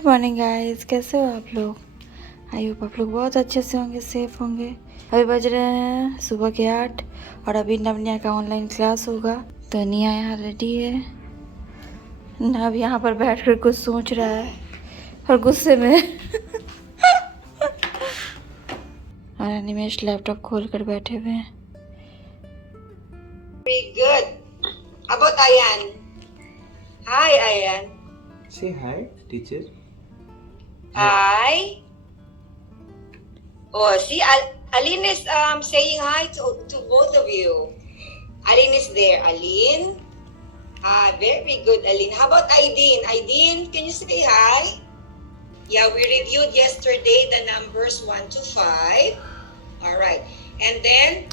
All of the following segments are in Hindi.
गुड मॉर्निंग गाइस, कैसे हो आप लोग? आई होप आप लोग बहुत अच्छे से होंगे, सेफ होंगे। अभी बज रहे हैं सुबह के 8 और अभी नवनिया का ऑनलाइन क्लास होगा। तो निया यहाँ रेडी है। नव यहाँ पर बैठ कर कुछ सोच रहा है और गुस्से में और अनिमेश लैपटॉप खोल कर बैठे हुए हैं। Very good. How about Ayan? Hi, Ayan. Say hi, teacher. Hi. Oh, see, Aline is saying hi to both of you. Aline is there. Aline. Very good, Aline. How about Aideen? Aideen, can you say hi? Yeah, we reviewed yesterday the numbers 1 to 5. All right. And then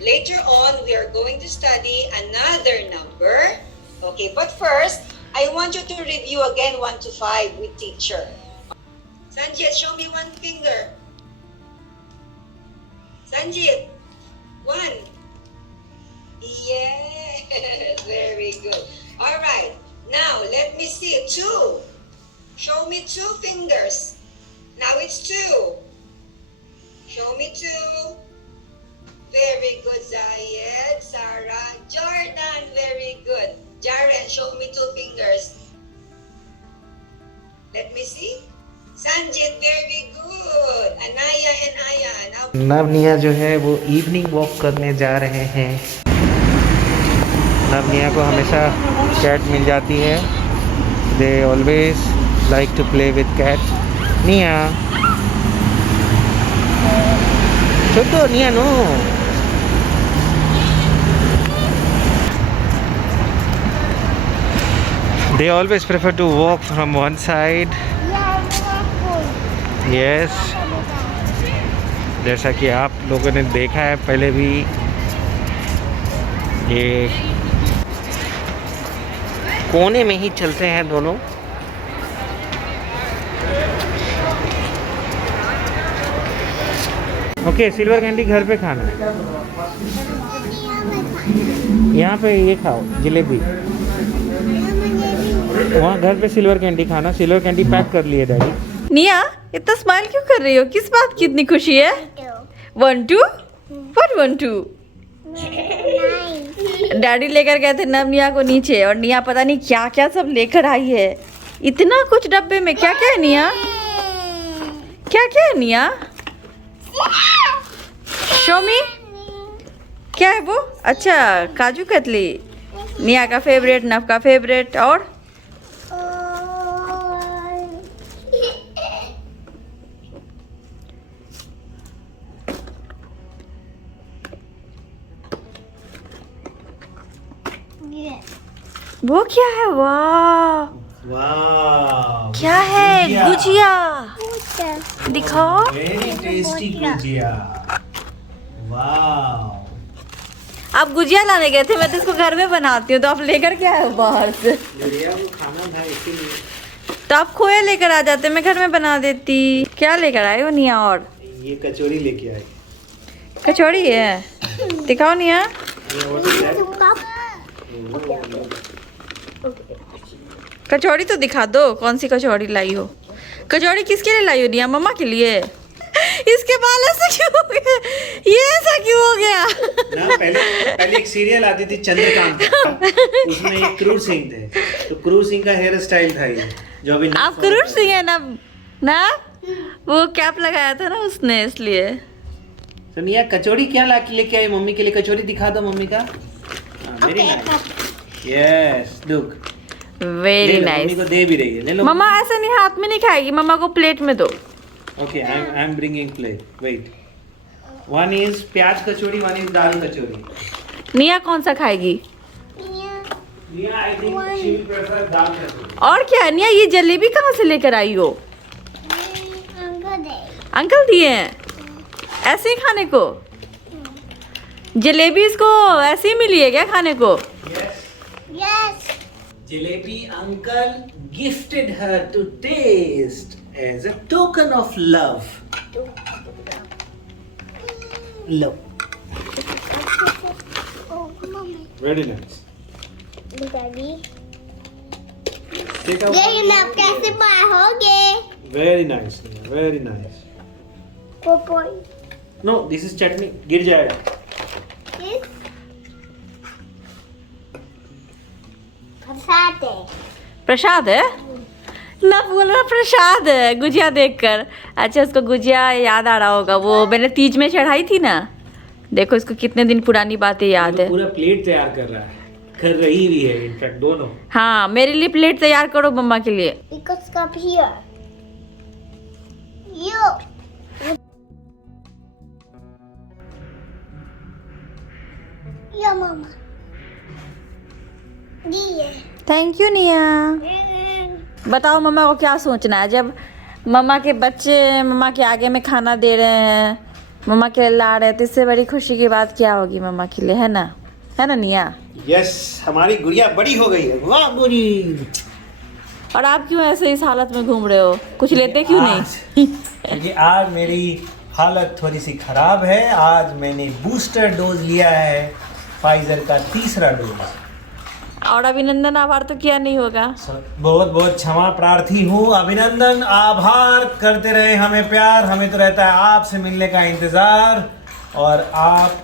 later on, we are going to study another number. Okay, but first, I want you to review again 1 to 5 with teacher. Sanjit, show me one finger. Sanjit, 1. Yes, very good. All right, now let me see 2. Show me 2 fingers. Now it's 2. Show me 2. Very good, Zayed, Sarah, Jordan, very good. Jaren, show me 2 fingers. Let me see. Sanjit, very good. Anaya and Ayan. Now, Navaniya जो है वो इवनिंग वॉक करने जा रहे हैं। नवनिया को हमेशा कैट मिल जाती है। They always like to play with cat. निया छोटो निया नो। They always prefer to walk from one side. Yes. जैसा कि आप लोगों ने देखा है पहले भी, ये कोने में ही चलते हैं दोनों। ओके, सिल्वर कैंडी घर पे खाना है। यहाँ पे ये खाओ जलेबी। वहाँ घर पे सिल्वर कैंडी खाना। सिल्वर कैंडी पैक कर लिए डैडी। निया, इतना स्माइल क्यों कर रही हो? किस बात की इतनी खुशी है? 1 2 व्हाट 1 2? डैडी लेकर गए थे नवनिया को नीचे और निया पता नहीं क्या क्या सब लेकर आई है। इतना कुछ डब्बे में क्या क्या है निया? क्या क्या है निया? शो मी। क्या है वो? अच्छा, काजू कतली। निया का फेवरेट, नव का फेवरेट। और वो क्या है? वाह, वाह, क्या है? गुजिया दिखाओ। Very tasty gujiya. वाह, आप गुजिया लाने गए थे, मैं तो इसको घर में बनाती हूँ, तो आप लेकर के आए हो बाहर से। वो खाना था इसीलिए। तो आप खोया लेकर आ जाते, मैं घर में बना देती। क्या लेकर आए हो निया? और ये कचौड़ी लेके आए। कचौड़ी है, दिखाओ निया। कचौड़ी तो दिखा दो, कौन सी कचौड़ी लाई हो? कचौड़ी किसके लिए लाई हो निया? मम्मा के लिए? इसके बाल ऐसा क्यों हो गया? ये ऐसा क्यों हो गया? ना, पहले एक सीरियल आती थी चंद्रकांत, उसमें एक क्रूर सिंह थे, तो क्रूर सिंह का हेयर स्टाइल था ये, जो अभी आप क्रूर सिंह है ना? वो कैप लगाया था ना उसने, इसलिए। तो निया कचौड़ी क्या लेके आई? मम्मी के लिए कचौड़ी दिखा दो मम्मी का। Very nice. Yes, look, very nice. Mummy को दे भी रही है, ले लो। मम्मा ऐसे नहीं, हाथ में नहीं खाएगी, मम्मा को प्लेट में दो। Okay, I am bringing plate. Wait, one is pyaz kachori, one is दाल कचौड़ी। निया कौन सा खाएगी? Niya I think she will prefer dal kachori. और क्या है निया? ये जलेबी कहाँ से लेकर आई हो? अंकल दिए हैं ऐसे ही खाने को? जलेबी इसको ऐसे ही मिली है क्या खाने को? Yes. Jalebi uncle gifted her to taste as a token of love. Love. Very nice. Daddy. Take out. ये ना कैसे पाओगे? Very nice, very nice. पोपोई नो, दिस इज चटनी, गिर जाएगा। प्रसाद है। प्रसाद है ना, बोल रहा प्रसाद है गुजिया देखकर। अच्छा, उसको गुजिया याद आ रहा होगा, वो मैंने तीज में चढ़ाई थी ना। देखो इसको कितने दिन पुरानी बातें याद है। पूरा प्लेट तैयार कर रहा है, कर रही भी है इनफैक्ट दोनों। हाँ, मेरे लिए प्लेट तैयार करो मम्मा के लिए। Because come here. You. Yeah, mama. दिए। थैंक यू निया। बताओ मम्मा को क्या सोचना है जब मम्मा के बच्चे मम्मा के आगे में खाना दे रहे हैं, मम्मा के लिए ला रहे हैं, तो इससे बड़ी खुशी की बात क्या होगी मम्मा के लिए, है ना निया? यस, हमारी गुड़िया बड़ी हो गई है। वाह गुड़ी। और आप क्यों ऐसे इस हालत में घूम रहे हो, कुछ लेते क्यों नहीं? क्योंकि आज मेरी हालत थोड़ी सी खराब है। आज मैंने बूस्टर डोज लिया है, फाइजर का 3रा डोज। और अभिनंदन आभार तो किया नहीं होगा। बहुत बहुत क्षमा प्रार्थी हूँ। अभिनंदन, आभार, करते रहे हमें प्यार। हमें तो रहता है आपसे मिलने का इंतजार, और आप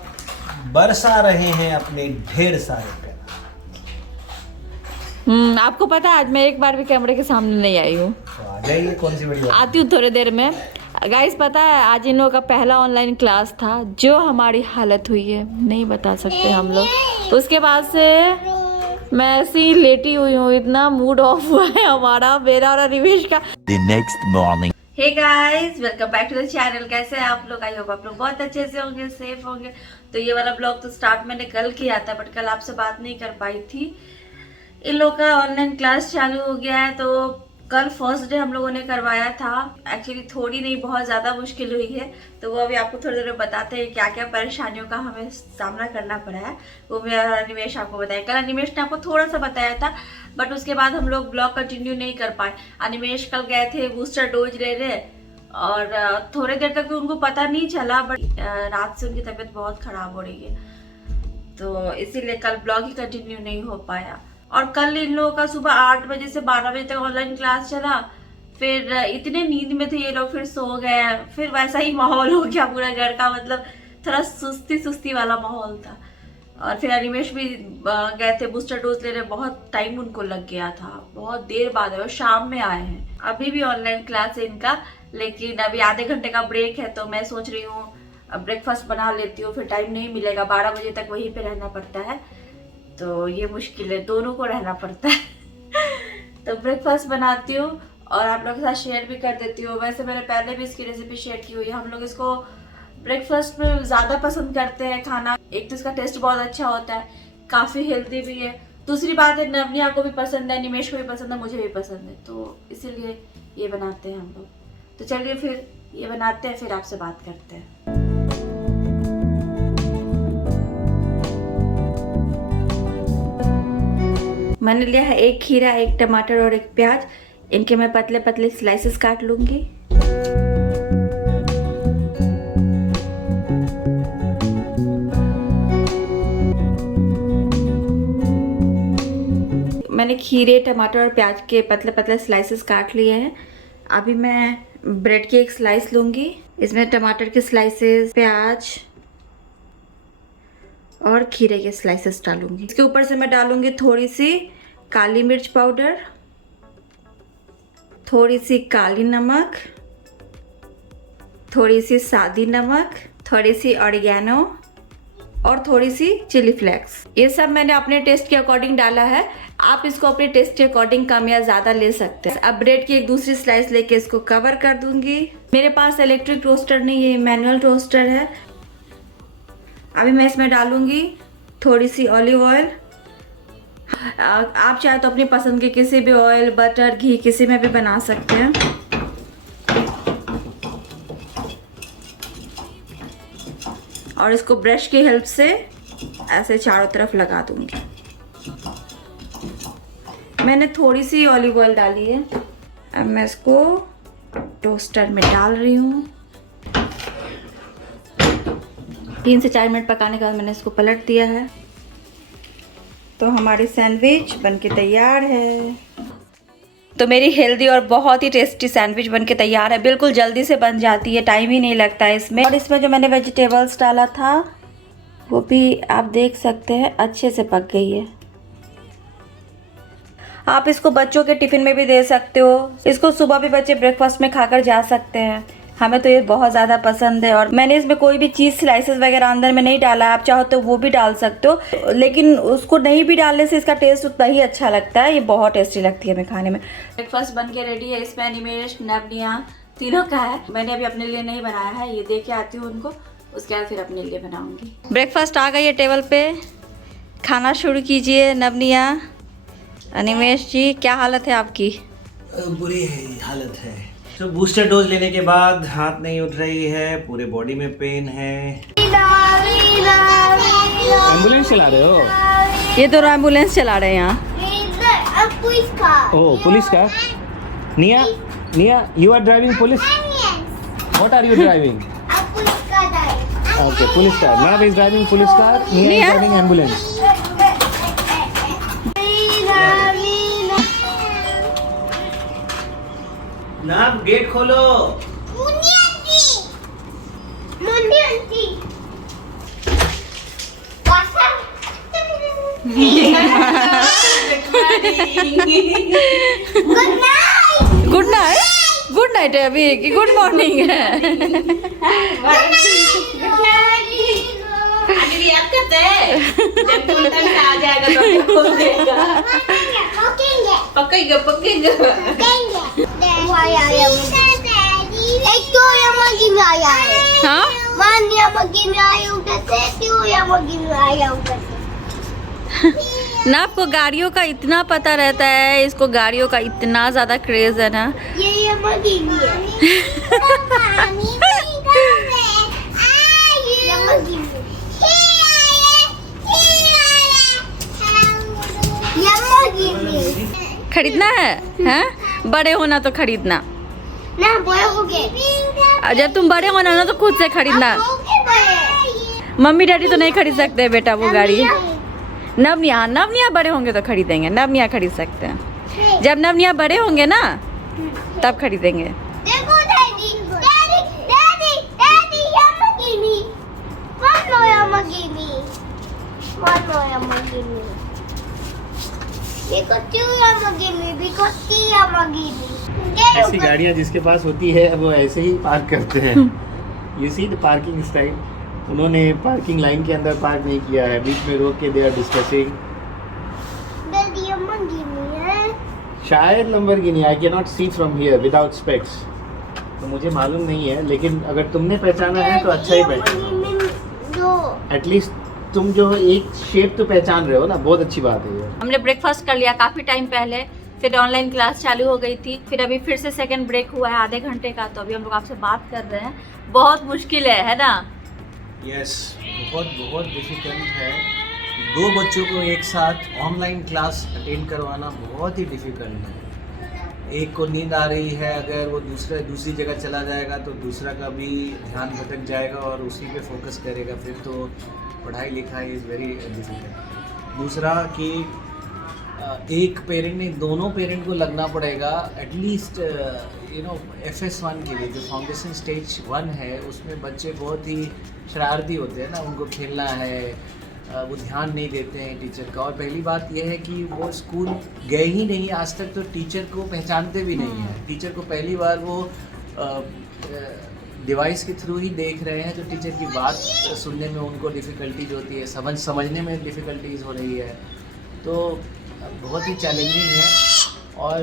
बरसा रहे हैं अपने ढेर सारे प्यार। आपको पता है आज मैं एक बार भी कैमरे के सामने नहीं आई हूँ। तो आ जाइए, कौन सी बड़ी बात। आती हूँ थोड़ी देर में। गाइस पता है आज इन लोगों का पहला ऑनलाइन क्लास था, जो हमारी हालत हुई है नहीं बता सकते हम लोग। उसके बाद से मैं ऐसी लेटी हुई हूँ, इतना मूड ऑफ हुआ है हमारा, मेरा और अनिमेश का। The next morning. Hey guys, welcome back to the channel. कैसे हैं आप लोग? आई होप आप लोग बहुत अच्छे से होंगे, सेफ होंगे। तो ये वाला ब्लॉग तो स्टार्ट मैंने कल किया था, बट कल आपसे बात नहीं कर पाई थी। इन लोग का ऑनलाइन क्लास चालू हो गया है, तो कल फर्स्ट डे हम लोगों ने करवाया था। एक्चुअली थोड़ी नहीं, बहुत ज़्यादा मुश्किल हुई है, तो वो अभी आपको थोड़ी देर में बताते हैं क्या क्या परेशानियों का हमें सामना करना पड़ा है। वो मेरा अनिमेश आपको बताया। कल अनिमेश ने आपको थोड़ा सा बताया था, बट उसके बाद हम लोग ब्लॉग कंटिन्यू नहीं कर पाए। अनिमेश कल गए थे बूस्टर डोज ले रहे, और थोड़ी देर तक तो उनको पता नहीं चला, बट रात से उनकी तबीयत बहुत ख़राब हो रही है, तो इसीलिए कल ब्लॉग ही कंटिन्यू नहीं हो पाया। और कल इन लोगों का सुबह 8 बजे से 12 बजे तक ऑनलाइन क्लास चला। फिर इतने नींद में थे ये लोग, फिर सो गए। फिर वैसा ही माहौल हो गया पूरा घर का, मतलब थोड़ा सुस्ती वाला माहौल था। और फिर अनिमेश भी गए थे बूस्टर डोज ले रहे, बहुत टाइम उनको लग गया था, बहुत देर बाद है, शाम में आए हैं। अभी भी ऑनलाइन क्लास है इनका, लेकिन अभी आधे घंटे का ब्रेक है, तो मैं सोच रही हूँ ब्रेकफास्ट बना लेती हूँ, फिर टाइम नहीं मिलेगा, 12 बजे तक वहीं पे रहना पड़ता है, तो ये मुश्किल है, दोनों को रहना पड़ता है। तो ब्रेकफास्ट बनाती हूँ और आप लोगों के साथ शेयर भी कर देती हूँ। वैसे मैंने पहले भी इसकी रेसिपी शेयर की हुई है। हम लोग इसको ब्रेकफास्ट में ज़्यादा पसंद करते हैं खाना। एक तो इसका टेस्ट बहुत अच्छा होता है, काफ़ी हेल्दी भी है। दूसरी बात है, नवनिया को भी पसंद है, निमेश को भी पसंद है, मुझे भी पसंद है, तो इसीलिए ये बनाते हैं हम लोग। तो चलिए फिर ये बनाते हैं, फिर आपसे बात करते हैं। मैंने लिया है 1 खीरा, 1 टमाटर और 1 प्याज। इनके मैं पतले पतले स्लाइसेस काट लूँगी। मैंने खीरे, टमाटर और प्याज के पतले पतले स्लाइसेस काट लिए हैं। अभी मैं ब्रेड की 1 स्लाइस लूँगी। इसमें टमाटर के स्लाइसेस, प्याज और खीरे के स्लाइसेस डालूंगी। इसके ऊपर से मैं डालूंगी थोड़ी सी काली मिर्च पाउडर, थोड़ी सी काली नमक, थोड़ी सी सादी नमक, थोड़ी सी ऑरिगेनो और थोड़ी सी चिली फ्लेक्स। ये सब मैंने अपने टेस्ट के अकॉर्डिंग डाला है। आप इसको अपने टेस्ट के अकॉर्डिंग कम या ज़्यादा ले सकते हैं। अब ब्रेड की 1 दूसरी स्लाइस लेके इसको कवर कर दूंगी। मेरे पास इलेक्ट्रिक टोस्टर नहीं, ये मैनुअल टोस्टर है। अभी मैं इसमें डालूंगी थोड़ी सी ऑलिव ऑयल। आप चाहे तो अपनी पसंद के किसी भी ऑयल, बटर, घी किसी में भी बना सकते हैं। और इसको ब्रश की हेल्प से ऐसे चारों तरफ लगा दूंगी। मैंने थोड़ी सी ऑलिव ऑयल डाली है। अब मैं इसको टोस्टर में डाल रही हूँ। 3 से 4 मिनट पकाने के बाद मैंने इसको पलट दिया है। तो हमारी सैंडविच बनके तैयार है। तो मेरी हेल्दी और बहुत ही टेस्टी सैंडविच बन के तैयार है। बिल्कुल जल्दी से बन जाती है, टाइम ही नहीं लगता है इसमें। और इसमें जो मैंने वेजिटेबल्स डाला था वो भी आप देख सकते हैं अच्छे से पक गई है। आप इसको बच्चों के टिफिन में भी दे सकते हो, इसको सुबह भी बच्चे ब्रेकफास्ट में खाकर जा सकते हैं। हमें तो ये बहुत ज़्यादा पसंद है। और मैंने इसमें कोई भी चीज़ स्लाइसेस वगैरह अंदर में नहीं डाला है, आप चाहो तो वो भी डाल सकते हो, लेकिन उसको नहीं भी डालने से इसका टेस्ट उतना ही अच्छा लगता है। ये बहुत टेस्टी लगती है हमें खाने में। ब्रेकफास्ट बन के रेडी है। इसमें अनिमेश, नवनिया तीनों का है। मैंने अभी अपने लिए नहीं बनाया है, ये दे के आती हूँ उनको, उसके बाद फिर अपने लिए बनाऊँगी। ब्रेकफास्ट आ गई है टेबल पे, खाना शुरू कीजिए। नवनिया, अनिमेश जी, क्या हालत है आपकी? बुरी हालत है। तो बूस्टर डोज लेने के बाद हाथ नहीं उठ रही है, पूरे बॉडी में पेन है। एम्बुलेंस चला रहे हो? ये तो एम्बुलेंस चला रहे हैं यहाँ। ओह, पुलिस का? निया, निया, you are driving police? What are you driving? Okay, police car. Nav is driving police car. Nia is driving ambulance. नाम गेट खोलो। Good night. गुड नाइट है अभी कि गुड मॉर्निंग है? याद करते हैं जब तुम तक आ जाएगा तो खोल देगा। पक्केगा पक्केगा। हाँ? ना आपको गाड़ियों का इतना पता रहता है, इसको गाड़ियों का इतना ज्यादा क्रेज है ना। खरीदना है? हैं? बड़े होना तो खरीदना ना, बड़े हो गए। जब तुम बड़े होना ना तो खुद से खरीदना। मम्मी डैडी तो नहीं खरीद सकते बेटा वो गाड़ी। नवनिया, नवनिया बड़े होंगे तो खरीदेंगे। नवनिया खरीद सकते हैं, जब नवनिया बड़े होंगे ना तब खरीदेंगे। देखो daddy, daddy, daddy, daddy, Lamborghini. One more Lamborghini. One more Lamborghini. Because two Lamborghini, because three Lamborghini. ऐसी गाड़ियाँ जिसके पास होती है वो ऐसे ही पार्क करते हैं। You see the parking style. उन्होंने पार्किंग लाइन के अंदर पार्क नहीं किया है, बीच में रोक के दे आर डिस्कसिंग। Daddy, Lamborghini है। शायद Lamborghini, I can not see from here without specs, तो मुझे मालूम नहीं है, लेकिन अगर तुमने पहचाना है तो अच्छा ही पहचाना। दो। एटलीस्ट तुम जो एक शेप तो पहचान रहे हो ना, बहुत अच्छी बात है ये। हमने ब्रेकफास्ट कर लिया काफ़ी टाइम पहले, फिर ऑनलाइन क्लास चालू हो गई थी, फिर अभी फिर से सेकंड ब्रेक हुआ है आधे घंटे का। तो अभी हम लोग आपसे बात कर रहे हैं। बहुत मुश्किल है ना? यस, बहुत बहुत डिफिकल्ट है। दो बच्चों को एक साथ ऑनलाइन क्लास अटेंड करवाना बहुत ही डिफिकल्ट है। एक को नींद आ रही है, अगर वो दूसरी जगह चला जाएगा तो दूसरा का भी ध्यान भटक जाएगा और उसी पे फोकस करेगा, फिर तो पढ़ाई लिखाई इज़ वेरी डिफिकल्ट। दूसरा कि एक पेरेंट नहीं, दोनों पेरेंट को लगना पड़ेगा एटलीस्ट FS1 के लिए, जो फाउंडेशन स्टेज 1 है, उसमें बच्चे बहुत ही शरारती होते हैं ना, उनको खेलना है, वो ध्यान नहीं देते हैं टीचर का। और पहली बात यह है कि वो स्कूल गए ही नहीं आज तक, तो टीचर को पहचानते भी नहीं हैं। टीचर को पहली बार वो डिवाइस के थ्रू ही देख रहे हैं, तो टीचर की बात सुनने में उनको डिफ़िकल्टीज होती है, समझने में डिफ़िकल्टीज हो रही है, तो बहुत ही चैलेंजिंग है। और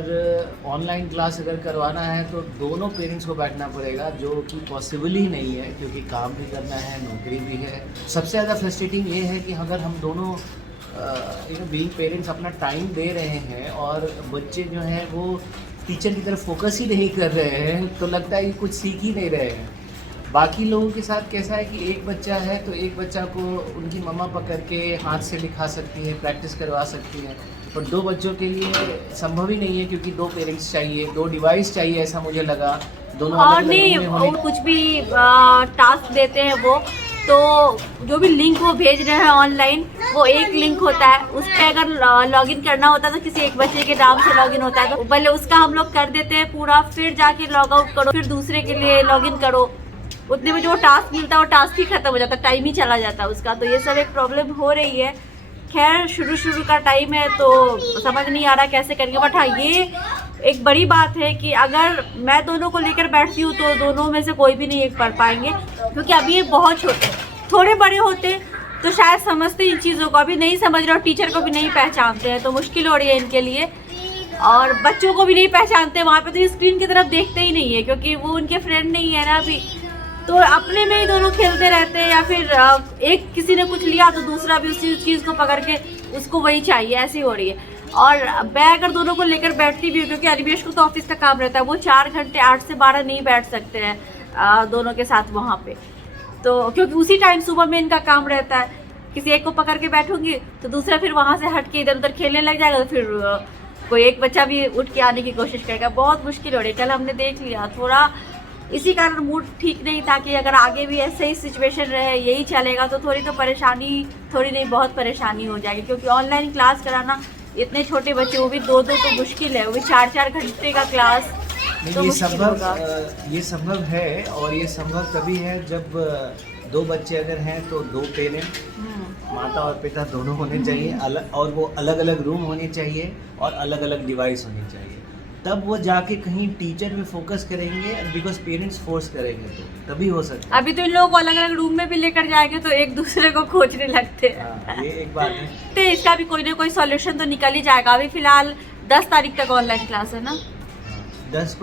ऑनलाइन क्लास अगर करवाना है तो दोनों पेरेंट्स को बैठना पड़ेगा, जो कि पॉसिबल ही नहीं है, क्योंकि काम भी करना है, नौकरी भी है। सबसे ज़्यादा फ्रस्ट्रेटिंग ये है कि अगर हम दोनों बीइंग पेरेंट्स अपना टाइम दे रहे हैं और बच्चे जो हैं वो टीचर की तरफ फोकस ही नहीं कर रहे हैं, तो लगता है कि कुछ सीख ही नहीं रहे हैं। बाकी लोगों के साथ कैसा है कि एक बच्चा है तो एक बच्चा को उनकी मम्मा पकड़ के हाथ से लिखा सकती है, प्रैक्टिस करवा सकती है, और दो बच्चों के लिए संभव ही नहीं है, क्योंकि दो पेरेंट्स चाहिए, दो डिवाइस चाहिए, ऐसा मुझे लगा। दोनों और नहीं, कुछ भी टास्क देते हैं वो तो जो भी लिंक वो भेज रहे हैं ऑनलाइन, वो एक लिंक होता है, उस पर अगर लॉगिन करना होता है तो किसी एक बच्चे के नाम से लॉगिन होता है, तो पहले उसका हम लोग कर देते हैं पूरा, फिर जाके लॉग आउट करो, फिर दूसरे के लिए लॉगिन करो, उतने में जो टास्क मिलता है वो टास्क ही खत्म हो जाता है, टाइम ही चला जाता है उसका। तो ये सब एक प्रॉब्लम हो रही है। खैर शुरू का टाइम है तो समझ नहीं आ रहा कैसे करेंगे, बट हाँ ये एक बड़ी बात है कि अगर मैं दोनों को लेकर बैठती हूँ तो दोनों में से कोई भी नहीं एक पढ़ पाएंगे, क्योंकि अभी ये बहुत छोटे, थोड़े बड़े होते तो शायद समझते इन चीज़ों को, अभी नहीं समझ रहे और टीचर को भी नहीं पहचानते हैं, तो मुश्किल हो रही है इनके लिए। और बच्चों को भी नहीं पहचानते, वहाँ पे तो स्क्रीन की तरफ देखते ही नहीं है, क्योंकि वो उनके फ्रेंड नहीं है ना अभी, तो अपने में ही दोनों खेलते रहते हैं, या फिर एक किसी ने कुछ लिया तो दूसरा भी उसी चीज़ को पकड़ के उसको वही चाहिए, ऐसी हो रही है। और मैं अगर दोनों को लेकर बैठती भी हूँ, क्योंकि अनिमेश को तो ऑफिस का काम रहता है, वो 4 घंटे 8 से 12 नहीं बैठ सकते हैं दोनों के साथ वहाँ पे, तो क्योंकि उसी टाइम सुबह में इनका काम रहता है। किसी एक को पकड़ के बैठूंगी तो दूसरा फिर वहाँ से हट के इधर उधर खेलने लग जाएगा, तो फिर कोई एक बच्चा भी उठ के आने की कोशिश करेगा। बहुत मुश्किल हो रही है। कल हमने देख लिया, थोड़ा इसी कारण मूड ठीक नहीं था कि अगर आगे भी ऐसे ही सिचुएशन रहे, यही चलेगा तो थोड़ी तो परेशानी, थोड़ी नहीं बहुत परेशानी हो जाएगी, क्योंकि ऑनलाइन क्लास कराना इतने छोटे बच्चे, वो भी 2-2 तो मुश्किल है, वो भी 4-4 घंटे का क्लास, तो ये मुश्किल होगा। ये संभव है, और ये संभव तभी है जब 2 बच्चे अगर हैं तो 2 पेरेंट, माता और पिता दोनों होने चाहिए, अलग, और वो अलग अलग रूम होने चाहिए और अलग अलग डिवाइस होनी चाहिए, तब वो जाके कहीं टीचर में फोकस करेंगे, बिकॉज पेरेंट्स फोर्स करेंगे तो तभी हो सकता है। अभी तो इन लोगों को अलग अलग रूम में भी लेकर जाएंगे तो एक दूसरे को खोजने लगते हैं। हाँ, ये एक बात है। तो इसका भी कोई ना कोई सॉल्यूशन तो निकल ही जाएगा। अभी फिलहाल 10 तारीख तक ऑनलाइन क्लास है ना, 10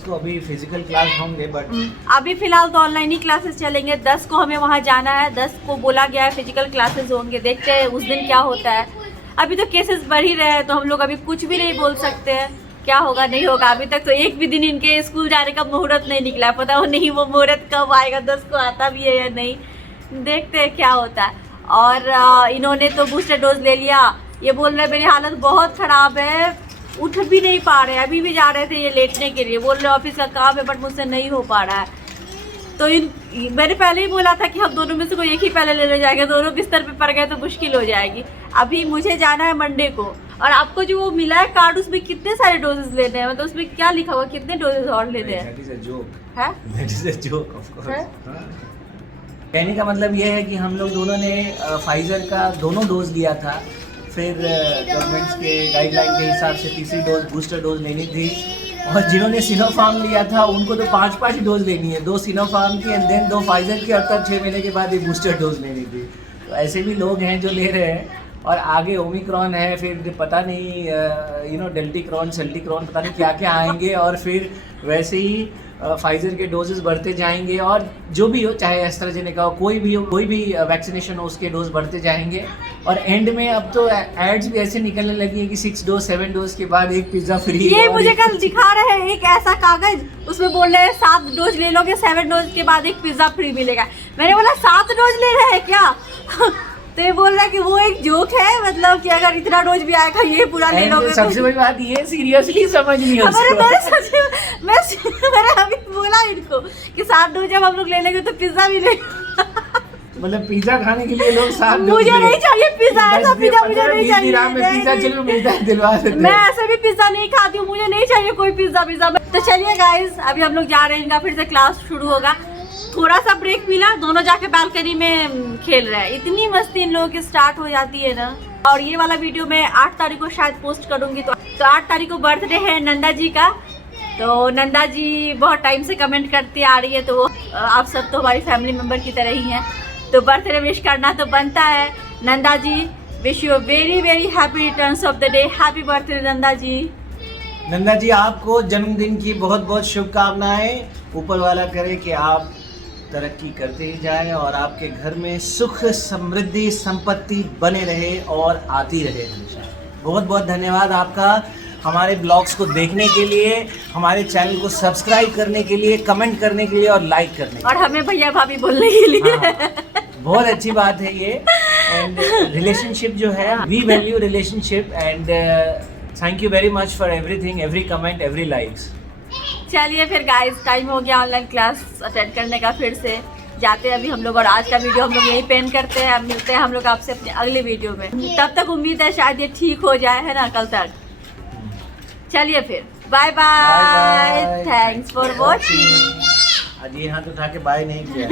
को अभी फिजिकल क्लास होंगे, बट अभी फिलहाल तो ऑनलाइन ही क्लासेस चलेंगे। 10 को हमें वहाँ जाना है, 10 को बोला गया है फिजिकल क्लासेस होंगे, देखते हैं उस दिन क्या होता है। अभी तो केसेस बढ़ ही रहे हैं, तो हम लोग अभी कुछ भी नहीं बोल सकते हैं क्या होगा नहीं होगा। अभी तक तो एक भी दिन इनके स्कूल जाने का मुहूर्त नहीं निकला, पता हो नहीं वो मुहूर्त कब आएगा, 10 को आता भी है या नहीं, देखते हैं क्या होता है। और इन्होंने तो बूस्टर डोज ले लिया, ये बोल रहे मेरी हालत बहुत ख़राब है, उठ भी नहीं पा रहे, अभी भी जा रहे थे ये लेटने के लिए, बोल रहे ऑफिस का काम है बट मुझसे नहीं हो पा रहा है। तो मैंने पहले ही बोला था कि हम दोनों में से कोई एक ही पहले लेने जाएंगे, दोनों बिस्तर पे पड़ गए तो मुश्किल हो जाएगी। अभी मुझे जाना है मंडे को, और आपको जो वो मिला है कार्ड उसमें कितने सारे डोजेस लेने हैं, मतलब उसमें क्या लिखा हुआ कितने डोजेस और लेने हैं? That is a joke. है? That is a joke, of course. है? हाँ। कहने का मतलब ये है कि हम लोग दोनों ने फाइजर का दोनों डोज लिया था, फिर गवर्नमेंट्स के गाइडलाइन के हिसाब से तीसरी डोज बूस्टर डोज लेनी थी, और जिन्होंने सिनोफार्म लिया था उनको तो 5 डोज लेनी है, 2 सिनोफार्म की एंड देन 2 फाइजर की, और तब 6 महीने के बाद ये बूस्टर डोज लेनी थी। तो ऐसे भी लोग हैं जो ले रहे हैं, और आगे ओमिक्रॉन है, फिर पता नहीं डेल्टीक्रॉन सेल्टीक्रॉन पता नहीं क्या क्या आएंगे, और फिर वैसे ही फाइजर के डोजेस बढ़ते जाएंगे, और जो भी हो, चाहे एस्ट्राजेनेका हो, कोई भी हो, कोई भी वैक्सीनेशन हो, उसके डोज बढ़ते जाएंगे। और एंड में अब तो एड्स भी ऐसे निकलने लगी है कि 6 डोज 7 डोज के बाद एक पिज्जा फ्री। ये मुझे कल दिखा रहे हैं एक ऐसा कागज, उसमें बोल रहे हैं 7 डोज ले लोगे 7 डोज के बाद एक पिज्जा फ्री मिलेगा। मैंने बोला 7 डोज ले रहे हैं क्या? तो ये बोल रहा है कि वो एक जोक है, मतलब कि अगर इतना डोज भी आएगा ये पूरा ले लोगे। सबसे बड़ी बात ये सीरियसली समझ नहीं है उसको। मैंने अभी बोला इनको कि 7 डोज जब हम लोग ले लेंगे तो पिज्जा भी ले। मतलब पिज्जा खाने के लिए लोग 7 डोज मुझे नहीं चाहिए पिज्जा, ऐसा पिज्जा मुझे नहीं चाहिए। पिज्जा चलो मिलता है, दिलवा देते हैं। मैं ऐसे भी पिज्जा नहीं खाती हूँ, मुझे नहीं चाहिए कोई पिज्जा। तो चलिए गाइस, अभी हम लोग जा रहे हैं, इनका फिर से क्लास शुरू होगा। थोड़ा सा ब्रेक मिला, दोनों जाके बालकनी में खेल रहे हैं। इतनी मस्ती इन लोगों की स्टार्ट हो जाती है ना। और ये वाला वीडियो मैं 8 तारीख को शायद पोस्ट करूंगी, तो 8 तारीख को बर्थडे है नंदा जी का। तो नंदा जी बहुत टाइम से कमेंट करती आ रही है, तो आप सब तो हमारी फैमिली मेम्बर की तरह ही हैं, तो बर्थडे विश करना तो बनता है। Nanda ji, wish you very very happy returns of the day. Happy birthday Nanda ji. Nanda ji, आपको जन्मदिन की बहुत बहुत शुभकामनाएं। ऊपर वाला करे कि आप तरक्की करते ही जाएं, और आपके घर में सुख समृद्धि संपत्ति बने रहे और आती रहे हमेशा। बहुत बहुत धन्यवाद आपका हमारे ब्लॉग्स को देखने के लिए, हमारे चैनल को सब्सक्राइब करने के लिए, कमेंट करने के लिए और लाइक करने के लिए, और हमें भैया भाभी बोलने के लिए। हाँ, बहुत अच्छी बात है ये। एंड रिलेशनशिप जो है, we value relationship, and thank you very much for everything, every comment, every likes. चलिए फिर गाइस, टाइम हो गया ऑनलाइन क्लास अटेंड करने का फिर से। जाते हैं अभी हम लोग, और आज का वीडियो हम लोग यही पेन करते हैं। मिलते हैं हम लोग आपसे अपने अगले वीडियो में, तब तक उम्मीद है शायद ये ठीक हो जाए, है ना, कल तक। चलिए फिर bye bye, thanks for watching. आज ये हाथ उठा के बाय नहीं किया।